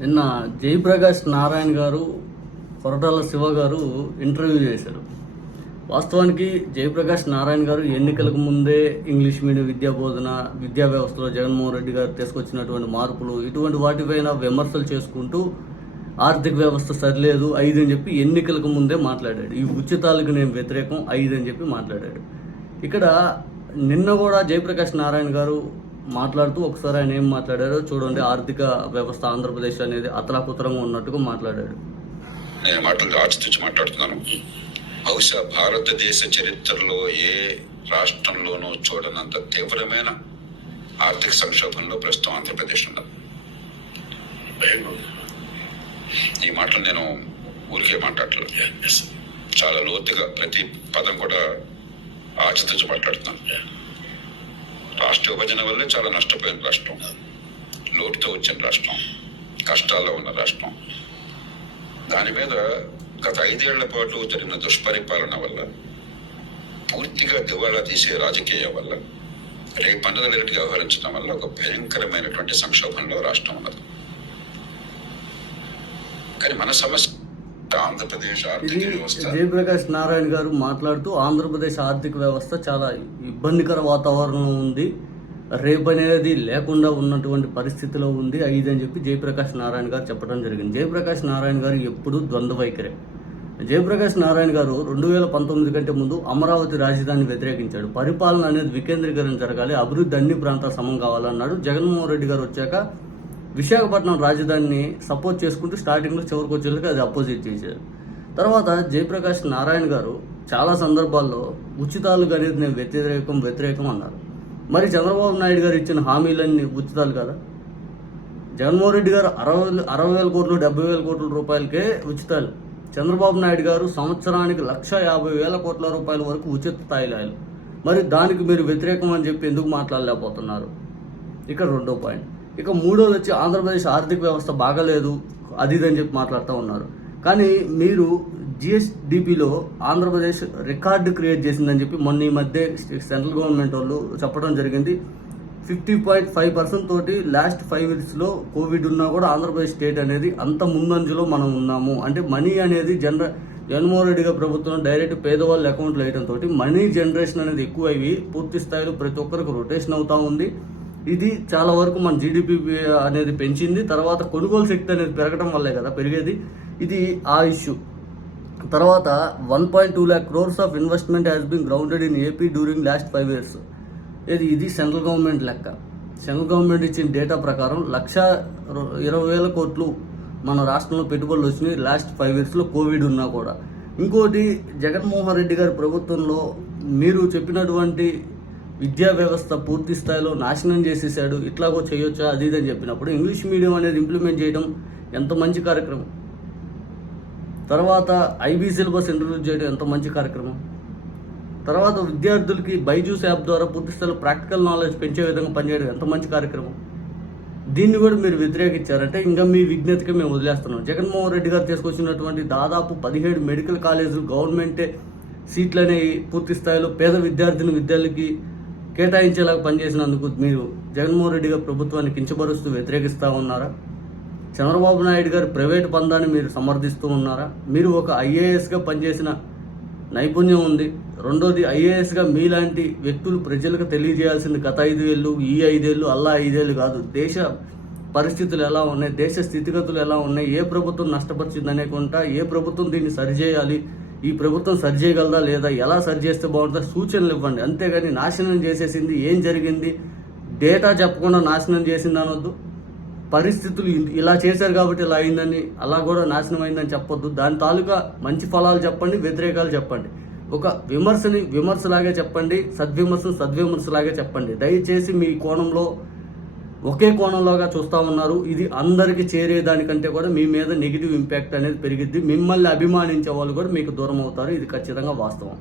నిన్న జయప్రకాష్ నారాయణ గారు కొరటాల శివ గారు ఇంటర్వ్యూ చేశారు. వాస్తవానికి జయప్రకాష్ నారాయణ గారు ఎన్నికలకు ముందే ఇంగ్లీష్ మీడియం విద్యా బోధన విద్యా వ్యవస్థలో జగన్మోహన్ రెడ్డి గారు తీసుకొచ్చినటువంటి మార్పులు ఇటువంటి వాటిపైన విమర్శలు చేసుకుంటూ ఆర్థిక వ్యవస్థ సరిలేదు ఐదు అని చెప్పి ఎన్నికలకు ముందే మాట్లాడాడు. ఈ ఉచితాలకు నేను వ్యతిరేకం ఐదు అని చెప్పి మాట్లాడాడు. ఇక్కడ నిన్న కూడా జయప్రకాష్ నారాయణ గారు మాట్లాడుతూ ఒకసారి ఆయన ఏం మాట్లాడారో చూడండి. ఆర్థిక వ్యవస్థ ఆంధ్రప్రదేశ్ అనేది అతలాకుతరంగా ఉన్నట్టుగా మాట్లాడాడు. నేను మాటలు ఆచితూచి మాట్లాడుతున్నాను. బహుశా భారతదేశ చరిత్రలో ఏ రాష్ట్రంలోనూ చూడనంత తీవ్రమైన ఆర్థిక సంక్షోభంలో ప్రస్తుతం ఆంధ్రప్రదేశ్ ఉన్నది. ఈ మాటలు నేను ఊరికే మాట్లాడలేదు చాలా లోతుగా ప్రతి పదం కూడా ఆచితూచి మాట్లాడుతున్నాను. రాష్ట్ర విభజన వల్లే చాలా నష్టపోయిన రాష్ట్రం. లోటుతో వచ్చిన రాష్ట్రం. కష్టాల్లో ఉన్న రాష్ట్రం. దాని మీద గత ఐదేళ్ళ పాటు జరిగిన దుష్పరిపాలన వల్ల పూర్తిగా దివాళా తీసే రాజకీయం వల్ల రేపన్నదలకి వ్యవహరించడం వల్ల ఒక భయంకరమైనటువంటి సంక్షోభంలో రాష్ట్రం ఉన్నది. కానీ మన సమస్య ఆంధ్రప్రదేశ్ ఆర్థిక ఇది వ్యవస్థ. జయప్రకాష్ నారాయణ గారు మాట్లాడుతూ ఆంధ్రప్రదేశ్ ఆర్థిక వ్యవస్థ చాలా ఇబ్బందికర వాతావరణం ఉంది. రేపు అనేది లేకుండా ఉన్నటువంటి పరిస్థితిలో ఉంది. ఐదు అని చెప్పి జయప్రకాష్ నారాయణ గారు చెప్పడం జరిగింది. జయప్రకాష్ నారాయణ గారు ఎప్పుడు ద్వంద్వ వైఖరే జయప్రకాష్ నారాయణ గారు రెండు వేల పంతొమ్మిది కంటే ముందు అమరావతి రాజధాని వ్యతిరేకించాడు. పరిపాలన అనేది వికేంద్రీకరణ జరగాలి అభివృద్ధి అన్ని ప్రాంతాలు సమం కావాలన్నాడు. జగన్మోహన్ రెడ్డి గారు వచ్చాక విశాఖపట్నం రాజధానిని సపోర్ట్ చేసుకుంటూ స్టార్టింగ్లో చివరికి వచ్చేందుకు అది అపోజిట్ చేశారు. తర్వాత జయప్రకాష్ నారాయణ గారు చాలా సందర్భాల్లో ఉచితాలు అనేది నేను వ్యతిరేకం వ్యతిరేకం అన్నారు. మరి చంద్రబాబు నాయుడు గారు ఇచ్చిన హామీలన్నీ ఉచితాలు కదా? జగన్మోహన్ రెడ్డి గారు అరవై అరవై వేల కోట్లు డెబ్బై వేల కోట్ల రూపాయలకే ఉచితాలు. చంద్రబాబు నాయుడు గారు సంవత్సరానికి లక్ష యాభై వేల కోట్ల రూపాయల వరకు ఉచిత తాయిలాయలు. మరి దానికి మీరు వ్యతిరేకం అని చెప్పి ఎందుకు మాట్లాడలేకపోతున్నారు? ఇక్కడ రెండో పాయింట్. ఇక మూడోది వచ్చి ఆంధ్రప్రదేశ్ ఆర్థిక వ్యవస్థ బాగలేదు అది అని చెప్పి మాట్లాడుతూ ఉన్నారు. కానీ మీరు జిఎస్డిపిలో ఆంధ్రప్రదేశ్ రికార్డు క్రియేట్ చేసిందని చెప్పి మొన్న ఈ మధ్య సెంట్రల్ గవర్నమెంట్ వాళ్ళు చెప్పడం జరిగింది. ఫిఫ్టీ పాయింట్ ఫైవ్ పర్సెంట్ తోటి లాస్ట్ ఫైవ్ ఇయర్స్లో కోవిడ్ ఉన్నా కూడా ఆంధ్రప్రదేశ్ స్టేట్ అనేది అంత ముందంజలో మనం ఉన్నాము. అంటే మనీ అనేది జనర జగన్మోహన్ రెడ్డి గారి ప్రభుత్వం డైరెక్ట్ పేదవాళ్ళ అకౌంట్లు వేయడంతో తోటి మనీ జనరేషన్ అనేది ఎక్కువ అయ్యి పూర్తి స్థాయిలో ప్రతి ఒక్కరికి రొటేషన్ అవుతూ ఉంది. ఇది చాలా వరకు మన జీడిపి అనేది పెంచింది. తర్వాత కొనుగోలు శక్తి అనేది పెరగడం వల్లే కదా పెరిగేది. ఇది ఆ ఇష్యూ. తర్వాత one point two lakh crores of investment has been grounded in AP during last five years ఇది ఇది సెంట్రల్ గవర్నమెంట్ లెక్క. సెంట్రల్ గవర్నమెంట్ ఇచ్చిన డేటా ప్రకారం లక్ష ఇరవై వేల కోట్లు మన రాష్ట్రంలో పెట్టుబడులు వచ్చినాయి లాస్ట్ ఫైవ్ ఇయర్స్లో కోవిడ్ ఉన్నా కూడా. ఇంకోటి జగన్మోహన్ రెడ్డి గారి ప్రభుత్వంలో మీరు చెప్పినటువంటి విద్యా వ్యవస్థ పూర్తి స్థాయిలో నాశనం చేసేసాడు ఇట్లాగో చేయొచ్చా అది ఇది అని చెప్పినప్పుడు ఇంగ్లీష్ మీడియం అనేది ఇంప్లిమెంట్ చేయడం ఎంత మంచి కార్యక్రమం? తర్వాత ఐబీ సిలబస్ ఇంట్రడ్యూస్ చేయడం ఎంత మంచి కార్యక్రమం? తర్వాత విద్యార్థులకి బైజూస్ యాప్ ద్వారా పూర్తిస్థాయిలో ప్రాక్టికల్ నాలెడ్జ్ పెంచే విధంగా పనిచేయడం ఎంత మంచి కార్యక్రమం? దీన్ని కూడా మీరు వ్యతిరేకించారంటే ఇంకా మీ విజ్ఞతకి మేము వదిలేస్తున్నాం. జగన్మోహన్ రెడ్డి గారు తీసుకొచ్చినటువంటి దాదాపు పదిహేడు మెడికల్ కాలేజీలు గవర్నమెంటే సీట్లు అనేవి పూర్తి స్థాయిలో పేద విద్యార్థిని విద్యార్థులకి కేటాయించేలాగా పనిచేసినందుకు మీరు జగన్మోహన్ రెడ్డి ప్రభుత్వాన్ని కించపరుస్తూ వ్యతిరేకిస్తూ ఉన్నారా? చంద్రబాబు నాయుడు గారి ప్రైవేట్ పందాన్ని మీరు సమర్థిస్తూ ఉన్నారా? మీరు ఒక ఐఏఎస్గా పనిచేసిన నైపుణ్యం ఉంది. రెండోది ఐఏఎస్గా మీలాంటి వ్యక్తులు ప్రజలకు తెలియజేయాల్సింది గత ఐదేళ్ళు ఈ ఐదేళ్ళు అల్లా ఐదేళ్ళు కాదు. దేశ పరిస్థితులు ఎలా ఉన్నాయి? దేశ స్థితిగతులు ఎలా ఉన్నాయి? ఏ ప్రభుత్వం నష్టపరిచింది అనేకుండా ఏ ప్రభుత్వం దీన్ని సరిచేయాలి? ఈ ప్రభుత్వం సరిచేయగలదా లేదా ఎలా సరిచేస్తే బాగుంటుందో సూచనలు ఇవ్వండి. అంతేగాని నాశనం చేసేసింది ఏం జరిగింది? డేటా చెప్పకుండా నాశనం చేసింది అనొద్దు. పరిస్థితులు ఇలా చేశారు కాబట్టి ఇలా అయిందని అలా కూడా నాశనం అయిందని చెప్పొద్దు. దాని తాలూకా మంచి ఫలాలు చెప్పండి వ్యతిరేకాలు చెప్పండి. ఒక విమర్శని విమర్శలాగే చెప్పండి సద్విమర్శను సద్విమర్శలాగే చెప్పండి. దయచేసి మీ కోణంలో ఒకే కోణంలోగా చూస్తా ఉన్నారు. ఇది అందరికి చేరేదానికంటే కూడా మీ మీద నెగిటివ్ ఇంపాక్ట్ అనేది పెరిగిద్ది. మిమ్మల్ని అభిమానించే వాళ్ళు కూడా మీకు దూరం అవుతారు. ఇది ఖచ్చితంగా వాస్తవం.